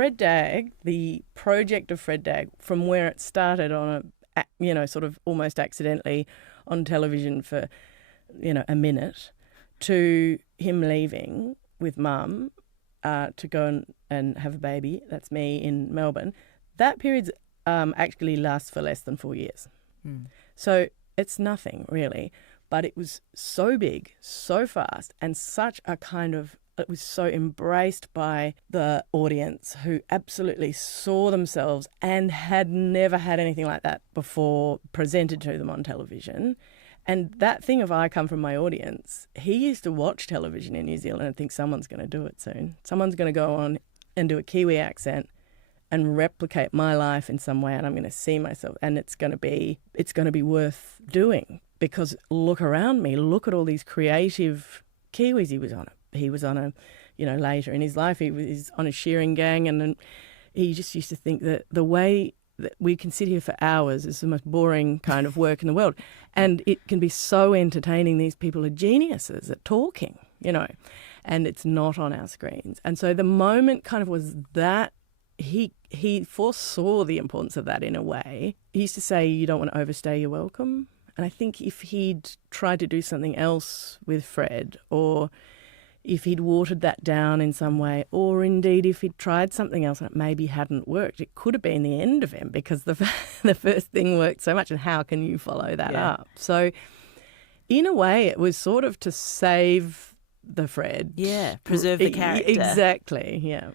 Fred Dagg, the project of Fred Dagg, from where it started on sort of almost accidentally on television for, a minute, to him leaving with mum to go and have a baby, that's me in Melbourne, that period actually lasts for less than 4 years. So it's nothing really, but it was so big, so fast, and such a kind of, it was so embraced by the audience who absolutely saw themselves and had never had anything like that before presented to them on television. And that thing of I come from my audience, he used to watch television in New Zealand and think someone's going to do it soon. Someone's going to go on and do a Kiwi accent and replicate my life in some way, and I'm going to see myself, and it's going to be worth doing, because look around me, look at all these creative Kiwis. He was on a later in his life, he was on a shearing gang, and he just used to think that the way that we can sit here for hours is the most boring kind of work in the world, and it can be so entertaining. These people are geniuses at talking, and it's not on our screens. And so the moment kind of was that he foresaw the importance of that in a way. He used to say, you don't want to overstay your welcome. And I think if he'd tried to do something else with Fred, or if he'd watered that down in some way, or indeed if he'd tried something else and it maybe hadn't worked, it could have been the end of him, because the first thing worked so much, and how can you follow that up? So in a way it was sort of to save the Fred. Yeah, preserve the character. Exactly, yeah.